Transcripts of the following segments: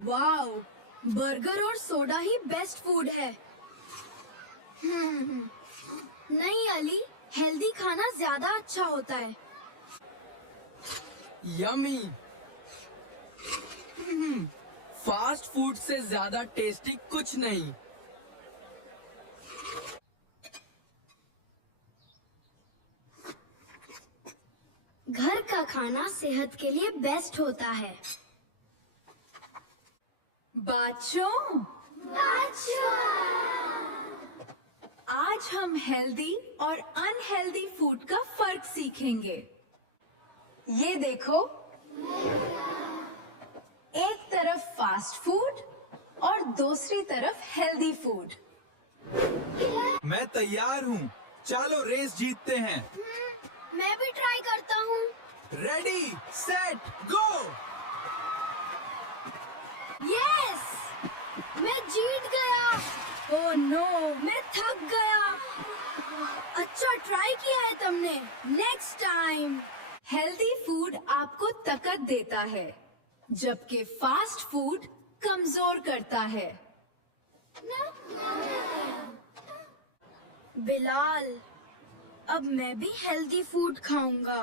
Wow, burger और soda ही best food है। नहीं अली, हेल्दी खाना ज्यादा अच्छा होता है। यमी। फास्ट फूड से ज्यादा टेस्टी कुछ नहीं। घर का खाना सेहत के लिए बेस्ट होता है। बच्चों, आज हम हेल्दी और अनहेल्दी फूड का फर्क सीखेंगे। ये देखो, एक तरफ फास्ट फूड और दूसरी तरफ हेल्दी फूड। मैं तैयार हूँ, चलो रेस जीतते हैं। मैं भी ट्राई करता हूँ। Ready set go. यस, मैं जीत गया। ओह नो, मैं थक गया। अच्छा ट्राई किया है तुमने। Next time. हेल्दी फूड आपको ताकत देता है, जबकि फास्ट फूड कमजोर करता है। बिलाल, अब मैं भी हेल्दी फूड खाऊंगा।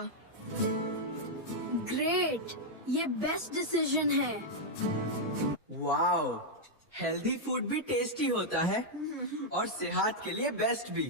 ग्रेट, ये बेस्ट डिसीजन है। वाओ, हेल्दी फूड भी टेस्टी होता है और सेहत के लिए बेस्ट भी।